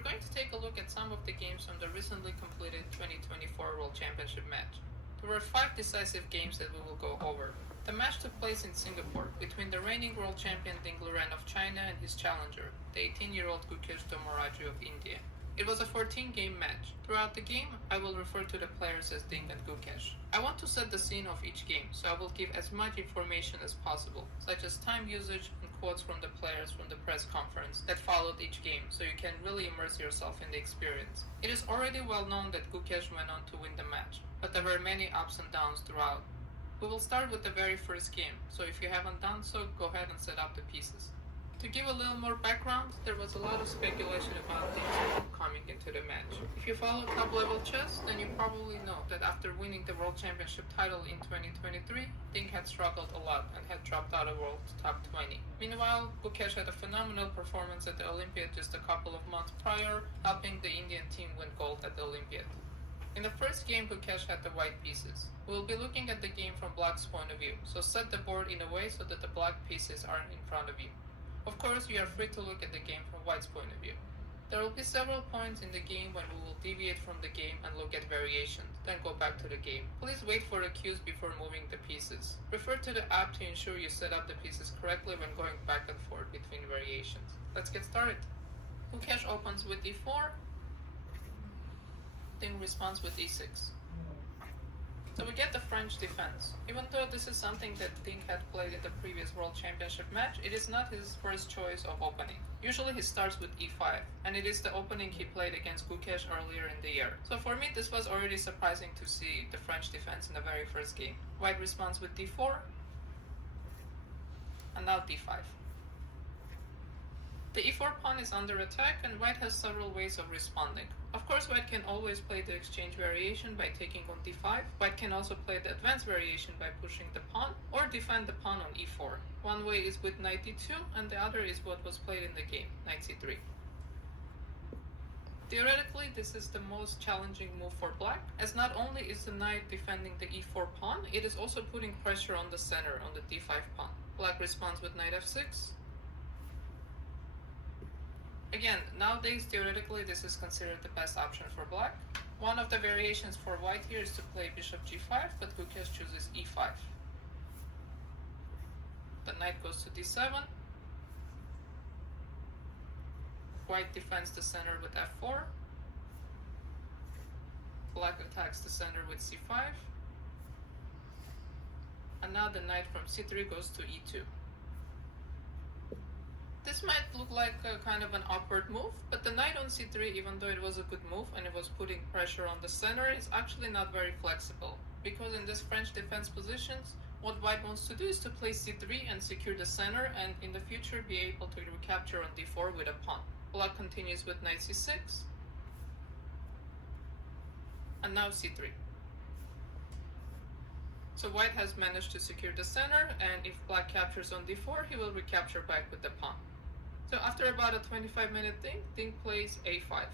we're going to take a look at some of the games from the recently completed 2024 World Championship match. There were 5 decisive games that we will go over. The match took place in Singapore between the reigning world champion Ding Liren of China and his challenger, the 18-year-old Gukesh of India. It was a 14-game match. Throughout the game, I will refer to the players as Ding and Gukesh. I want to set the scene of each game, so I will give as much information as possible, such as time usage and quotes from the players from the press conference that followed each game, so you can really immerse yourself in the experience. It is already well known that Gukesh went on to win the match, but there were many ups and downs throughout. We will start with the very first game, so if you haven't done so, go ahead and set up the pieces. To give a little more background, there was a lot of speculation about Ding's coming into the match. If you follow top-level chess, then you probably know that after winning the World Championship title in 2023, Ding had struggled a lot and had dropped out of world top 20. Meanwhile, Gukesh had a phenomenal performance at the Olympiad just a couple of months prior, helping the Indian team win gold at the Olympiad. In the first game, Gukesh had the white pieces. We will be looking at the game from Black's point of view, so set the board in a way so that the black pieces are in front of you. Of course, you are free to look at the game from White's point of view. There will be several points in the game when we will deviate from the game and look at variations, then go back to the game. Please wait for the cues before moving the pieces. Refer to the app to ensure you set up the pieces correctly when going back and forth between variations. Let's get started. Gukesh opens with e4. Ding responds with e6. So we get the French defense. Even though this is something that Ding had played in the previous World Championship match, it is not his first choice of opening. Usually he starts with e5, and it is the opening he played against Gukesh earlier in the year. So for me, this was already surprising to see the French defense in the very first game. White responds with d4, and now d5. The e4 pawn is under attack, and White has several ways of responding. Of course, White can always play the exchange variation by taking on d5. White can also play the advanced variation by pushing the pawn, or defend the pawn on e4. One way is with knight d2, and the other is what was played in the game, knight c3. Theoretically, this is the most challenging move for Black, as not only is the knight defending the e4 pawn, it is also putting pressure on the center on the d5 pawn. Black responds with knight f6. Again, nowadays, theoretically, this is considered the best option for Black. One of the variations for White here is to play bishop g5, but Gukesh chooses e5. The knight goes to d7. White defends the center with f4. Black attacks the center with c5. And now the knight from c3 goes to e2. This might look like a kind of an awkward move, but the knight on c3, even though it was a good move and it was putting pressure on the center, is actually not very flexible. Because in this French defense positions, what White wants to do is to play c3 and secure the center, and in the future be able to recapture on d4 with a pawn. Black continues with knight c6, and now c3. So White has managed to secure the center, and if Black captures on d4, he will recapture back with the pawn. So after about a 25-minute thing, Ding plays a5.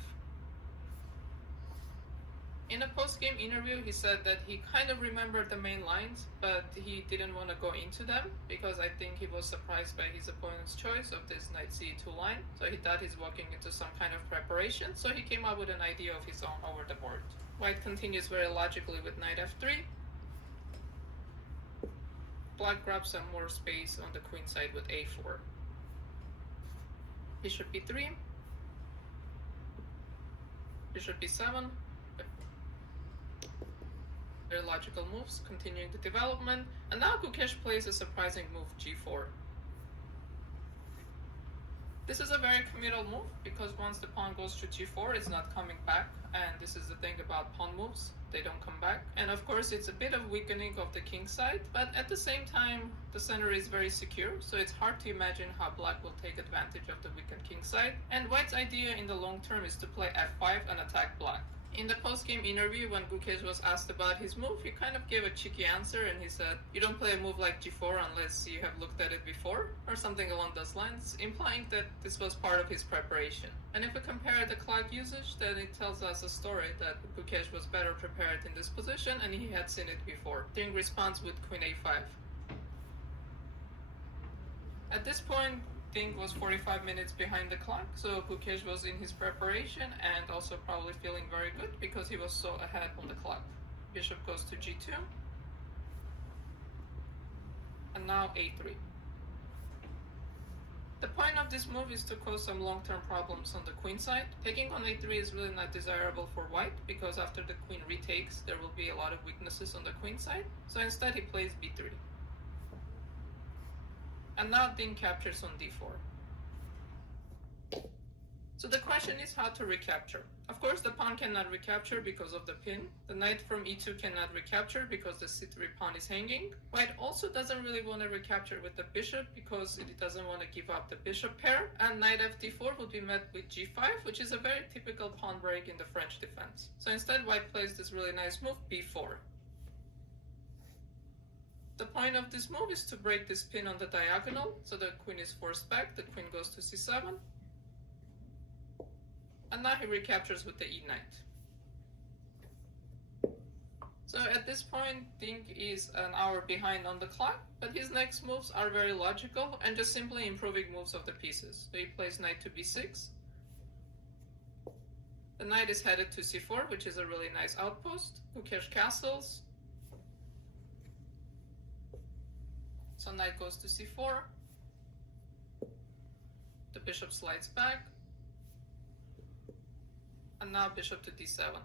In a post-game interview, he said that he kind of remembered the main lines, but he didn't want to go into them because I think he was surprised by his opponent's choice of this knight c2 line. So he thought he's walking into some kind of preparation, so he came up with an idea of his own over the board. White continues very logically with knight f3. Black grabs some more space on the queen side with a4. Bishop b3. Bishop b7. Very logical moves, continuing the development. And now Gukesh plays a surprising move, g4. This is a very committal move because once the pawn goes to g4, it's not coming back. And this is the thing about pawn moves. They don't come back. And of course, it's a bit of weakening of the king side, but at the same time, the center is very secure, so it's hard to imagine how Black will take advantage of the weakened king side. And White's idea in the long term is to play f5 and attack Black. In the post-game interview, when Gukesh was asked about his move, he kind of gave a cheeky answer and he said, "You don't play a move like g4 unless you have looked at it before," or something along those lines, implying that this was part of his preparation. And if we compare the clock usage, then it tells us a story that Gukesh was better prepared in this position and he had seen it before. Ding responds with queen a5. At this point, think, was 45 minutes behind the clock, so Gukesh was in his preparation and also probably feeling very good because he was so ahead on the clock. Bishop goes to g2, and now a3. The point of this move is to cause some long-term problems on the queen side. Taking on a3 is really not desirable for white because after the queen retakes, there will be a lot of weaknesses on the queen side, so instead he plays b3. And now Ding captures on d4. So the question is how to recapture. Of course, the pawn cannot recapture because of the pin. The knight from e2 cannot recapture because the c3 pawn is hanging. White also doesn't really want to recapture with the bishop because it doesn't want to give up the bishop pair. And knight ft4 would be met with g5, which is a very typical pawn break in the French defense. So instead, white plays this really nice move, b4. The point of this move is to break this pin on the diagonal, so the queen is forced back, the queen goes to c7. And now he recaptures with the e knight. So at this point, Ding is an hour behind on the clock, but his next moves are very logical and just simply improving moves of the pieces. So he plays knight to b6. The knight is headed to c4, which is a really nice outpost. Gukesh castles. So knight goes to c4. The bishop slides back. And now bishop to d7.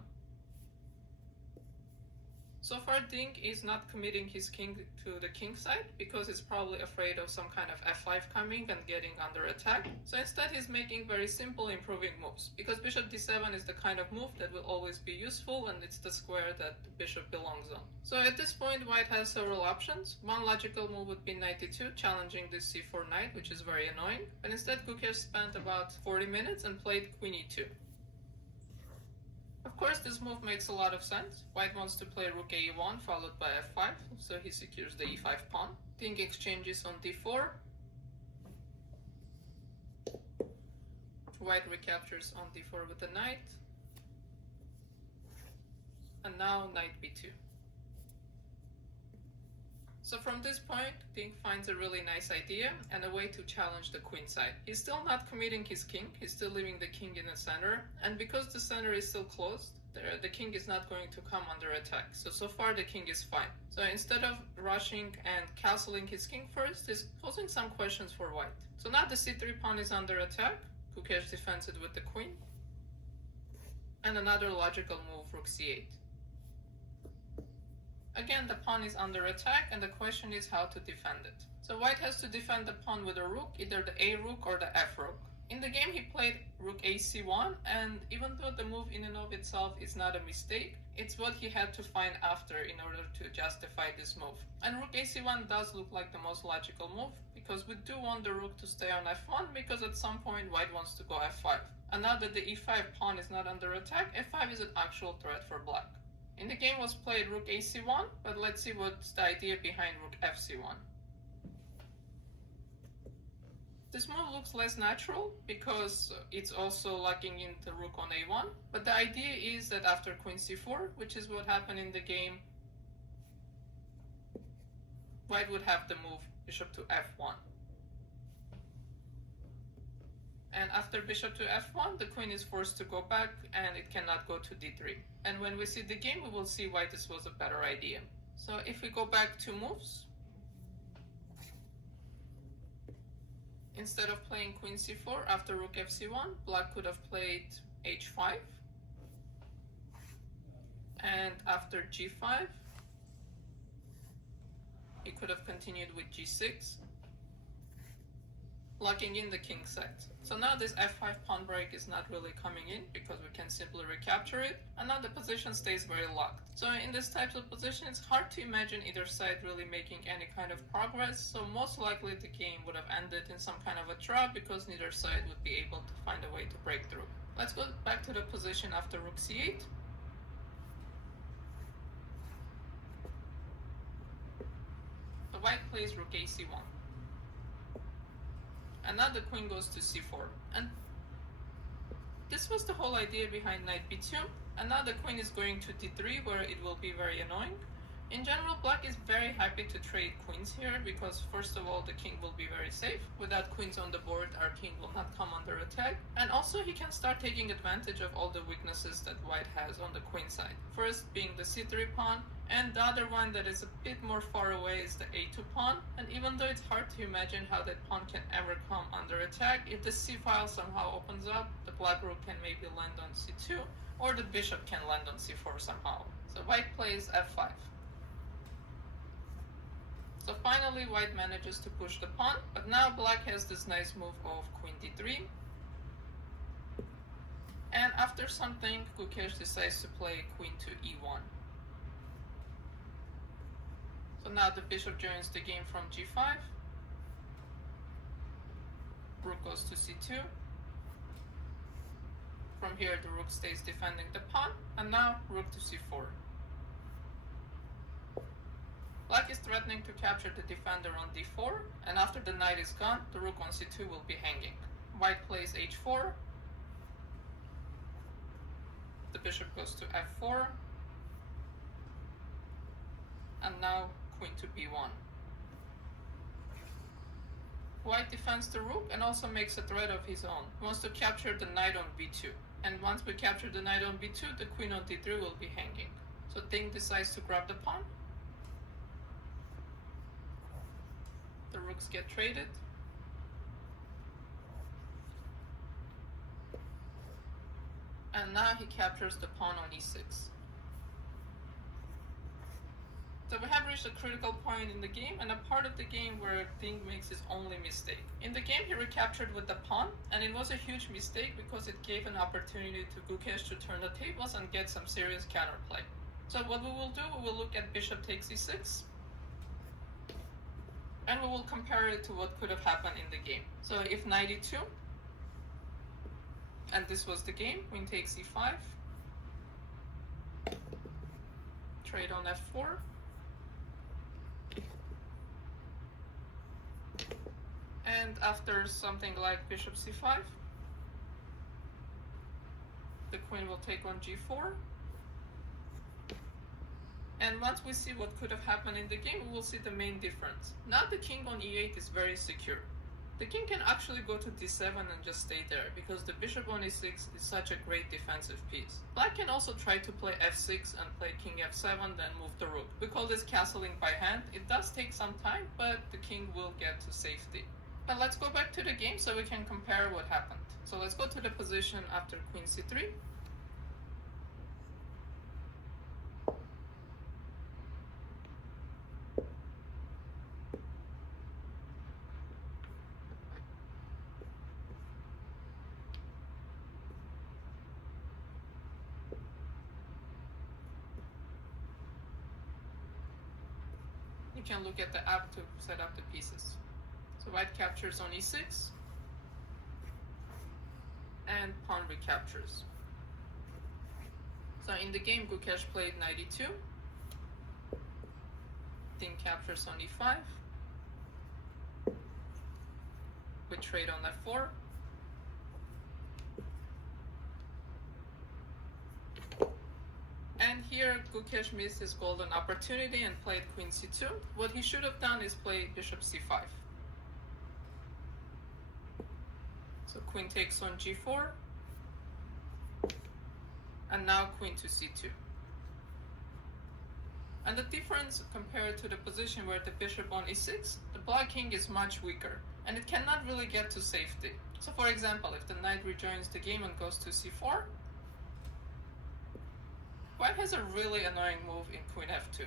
So far, Ding is not committing his king to the king side because he's probably afraid of some kind of f5 coming and getting under attack. So instead, he's making very simple improving moves because bishop d7 is the kind of move that will always be useful and it's the square that the bishop belongs on. So at this point, white has several options. One logical move would be knight d2, challenging this c4 knight, which is very annoying. But instead, Gukesh spent about 40 minutes and played queen e2. Of course, this move makes a lot of sense. White wants to play rook a1 followed by f5, so he secures the e5 pawn. Ding exchanges on d4. White recaptures on d4 with the knight. And now knight b2. So from this point, Ding finds a really nice idea and a way to challenge the queen side. He's still not committing his king, he's still leaving the king in the center, and because the center is still closed, the king is not going to come under attack. So far the king is fine. So instead of rushing and castling his king first, he's posing some questions for white. So now the c3 pawn is under attack. Gukesh defends it with the queen. And another logical move, rook c8. Again, the pawn is under attack and the question is how to defend it. So white has to defend the pawn with a rook, either the a rook or the f rook. In the game, he played rook ac1, and even though the move in and of itself is not a mistake, it's what he had to find after in order to justify this move. And rook ac1 does look like the most logical move, because we do want the rook to stay on f1, because at some point white wants to go f5. And now that the e5 pawn is not under attack, f5 is an actual threat for black. In the game was played rook ac1, but let's see what's the idea behind rook fc1. This move looks less natural because it's also locking in the rook on a1, but the idea is that after queen c4, which is what happened in the game, white would have the move bishop to f1. And after bishop to f1, the queen is forced to go back and it cannot go to d3. And when we see the game, we will see why this was a better idea. So if we go back 2 moves, instead of playing queen c4 after rook fc1, black could have played h5. And after g5, he could have continued with g6, locking in the king side. So now this f5 pawn break is not really coming in because we can simply recapture it, and now the position stays very locked. So in this type of position, it's hard to imagine either side really making any kind of progress, so most likely the game would have ended in some kind of a draw because neither side would be able to find a way to break through. Let's go back to the position after rook c8. So white plays rook ac1. And now the queen goes to c4. And this was the whole idea behind knight b2. And now the queen is going to d3, where it will be very annoying. In general, black is very happy to trade queens here because first of all the king will be very safe. Without queens on the board, our king will not come under attack, and also he can start taking advantage of all the weaknesses that white has on the queen side. First being the c3 pawn, and the other one that is a bit more far away is the a2 pawn, and even though it's hard to imagine how that pawn can ever come under attack, if the c file somehow opens up, the black rook can maybe land on c2, or the bishop can land on c4 somehow. So white plays f5. So finally white manages to push the pawn, but now black has this nice move of queen d3. And after something, Gukesh decides to play queen to e1. So now the bishop joins the game from g5. Rook goes to c2. From here the rook stays defending the pawn, and now rook to c4. Black is threatening to capture the defender on d4, and after the knight is gone, the rook on c2 will be hanging. White plays h4. The bishop goes to f4. And now queen to b1. White defends the rook and also makes a threat of his own. He wants to capture the knight on b2. And once we capture the knight on b2, the queen on d3 will be hanging. So Ting decides to grab the pawn. The rooks get traded. And now he captures the pawn on e6. So we have reached a critical point in the game, and a part of the game where Ting makes his only mistake. In the game he recaptured with the pawn, and it was a huge mistake because it gave an opportunity to Gukesh to turn the tables and get some serious counterplay. So what we will do, we will look at bishop takes e6. And we will compare it to what could have happened in the game. So if knight e2, and this was the game, queen takes e5, trade on f4, and after something like bishop c5, the queen will take on g4. And once we see what could have happened in the game, we will see the main difference. Now the king on e8 is very secure. The king can actually go to d7 and just stay there, because the bishop on e6 is such a great defensive piece. Black can also try to play f6 and play king f7, then move the rook. We call this castling by hand. It does take some time, but the king will get to safety. But let's go back to the game so we can compare what happened. So let's go to the position after queen c3. You can look at the app to set up the pieces. So white captures on e6, and pawn recaptures. So in the game, Gukesh played knight e2, Ting captures on e5, we trade on f4, and here Gukesh missed his golden opportunity and played queen c2. What he should have done is play bishop c5. So queen takes on g4, and now queen to c2. And the difference compared to the position where the bishop on e6, the black king is much weaker, and it cannot really get to safety. So for example, if the knight rejoins the game and goes to c4, white has a really annoying move in queen f2.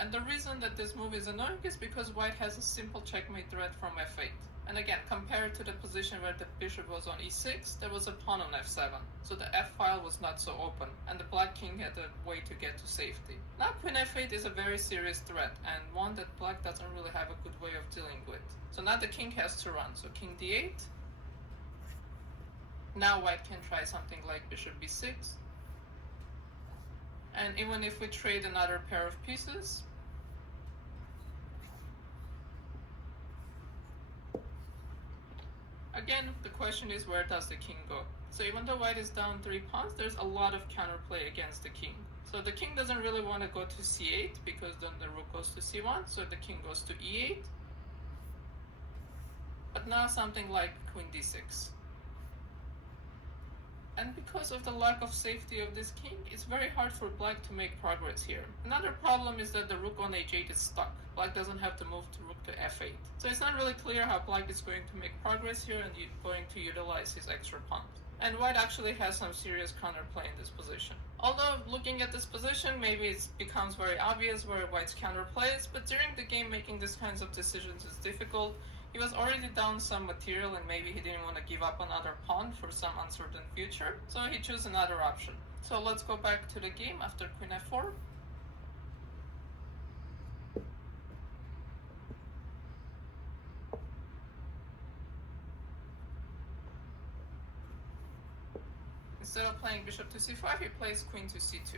And the reason that this move is annoying is because white has a simple checkmate threat from f8. And again, compared to the position where the bishop was on e6, there was a pawn on f7. So the f file was not so open, and the black king had a way to get to safety. Now queen f8 is a very serious threat, and one that black doesn't really have a good way of dealing with. So now the king has to run. So king d8. Now white can try something like bishop b6. And even if we trade another pair of pieces, again, the question is, where does the king go? So even though white is down 3 pawns, there's a lot of counterplay against the king. So the king doesn't really want to go to c8 because then the rook goes to c1, so the king goes to e8. But now something like queen d6. And because of the lack of safety of this king, it's very hard for black to make progress here. Another problem is that the rook on h8 is stuck. Black doesn't have to move the rook to f8. So it's not really clear how black is going to make progress here and going to utilize his extra pawns. And white actually has some serious counterplay in this position. Although looking at this position, maybe it becomes very obvious where white's counterplay is, but during the game making these kinds of decisions is difficult. He was already down some material and maybe he didn't want to give up another pawn for some uncertain future, so he chose another option. So let's go back to the game after queen f4. Instead of playing bishop to c5, he plays queen to c2.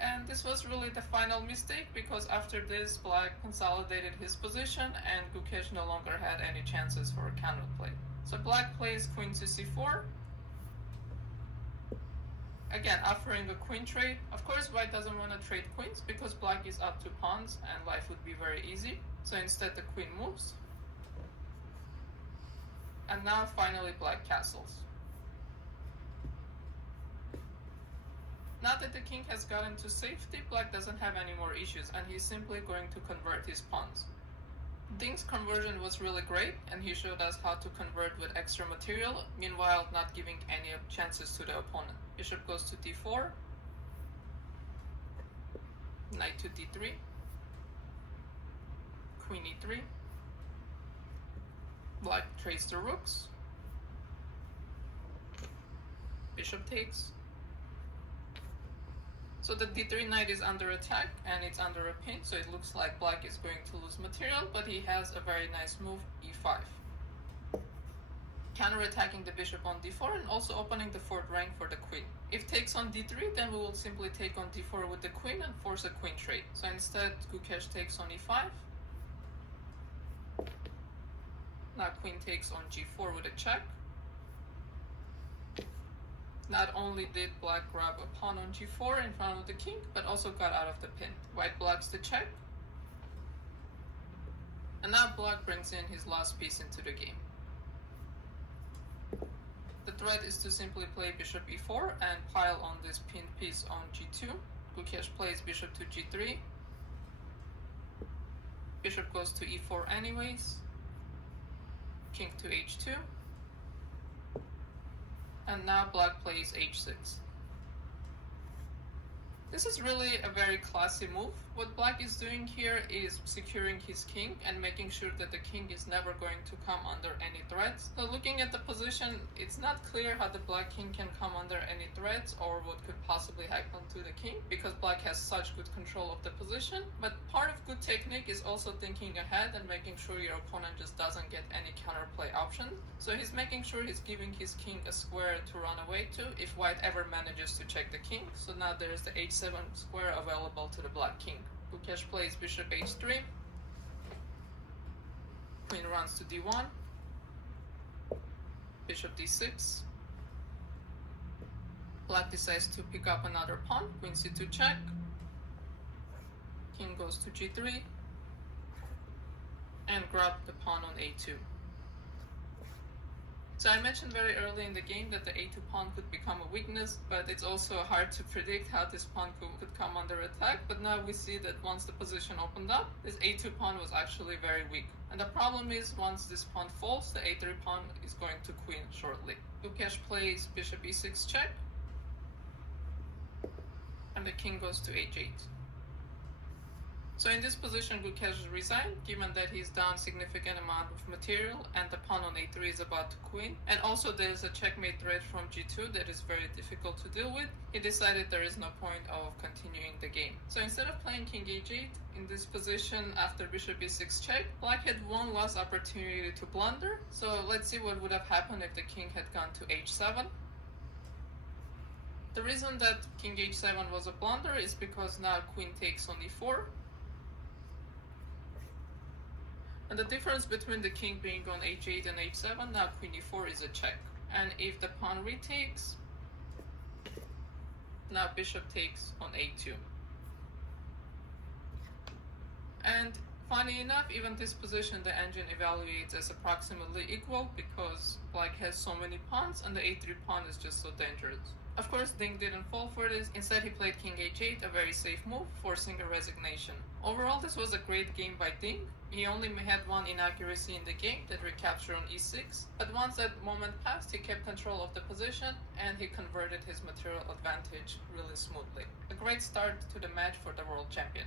And this was really the final mistake because after this, black consolidated his position and Gukesh no longer had any chances for a counterplay. So black plays queen to c4. Again, offering a queen trade. Of course, white doesn't want to trade queens because black is up 2 pawns and life would be very easy. So instead the queen moves. And now finally black castles. Now that the king has gotten to safety, black doesn't have any more issues and he's simply going to convert his pawns. Ding's conversion was really great and he showed us how to convert with extra material, meanwhile not giving any chances to the opponent. Bishop goes to d4, knight to d3, queen e3, black trades the rooks, bishop takes. So the d3 knight is under attack and it's under a pin, so it looks like black is going to lose material, but he has a very nice move, e5. Counter-attacking the bishop on d4 and also opening the 4th rank for the queen. If takes on d3, then we will simply take on d4 with the queen and force a queen trade. So instead, Gukesh takes on e5. Now queen takes on g4 with a check. Not only did black grab a pawn on g4 in front of the king, but also got out of the pin. White blocks the check. And now black brings in his last piece into the game. The threat is to simply play bishop e4 and pile on this pinned piece on g2. Gukesh plays bishop to g3. Bishop goes to e4 anyways. King to h2. And now black plays h6. This is really a very classy move. What black is doing here is securing his king and making sure that the king is never going to come under any threats. So looking at the position, it's not clear how the black king can come under any threats or what could possibly happen to the king because black has such good control of the position. But part of good technique is also thinking ahead and making sure your opponent just doesn't get any counterplay options. So he's making sure he's giving his king a square to run away to if white ever manages to check the king. So now there's the h7 square available to the black king. Gukesh plays bishop h3. Queen runs to d1. Bishop d6. Black decides to pick up another pawn. Queen c2 check. King goes to g3. And grab the pawn on a2. So I mentioned very early in the game that the a2 pawn could become a weakness, but it's also hard to predict how this pawn could come under attack. But now we see that once the position opened up, this a2 pawn was actually very weak. And the problem is, once this pawn falls, the a3 pawn is going to queen shortly. Gukesh plays bishop e6 check, and the king goes to h8. So in this position, Gukesh resigned, given that he's down significant amount of material and the pawn on a3 is about to queen. And also there's a checkmate threat from g2 that is very difficult to deal with. He decided there is no point of continuing the game. So instead of playing king h8, in this position after bishop e6 check, black had one last opportunity to blunder. So let's see what would have happened if the king had gone to h7. The reason that king h7 was a blunder is because now queen takes on e4. And the difference between the king being on h8 and h7, now queen e4 is a check. And if the pawn retakes, Now bishop takes on a2. And funny enough, even this position the engine evaluates as approximately equal because black has so many pawns and the a3 pawn is just so dangerous. Of course, Ding didn't fall for this. Instead, he played king h8, a very safe move, forcing a resignation. Overall, this was a great game by Ding. He only had one inaccuracy in the game, that recapture on e6, but once that moment passed, he kept control of the position and he converted his material advantage really smoothly. A great start to the match for the world champion.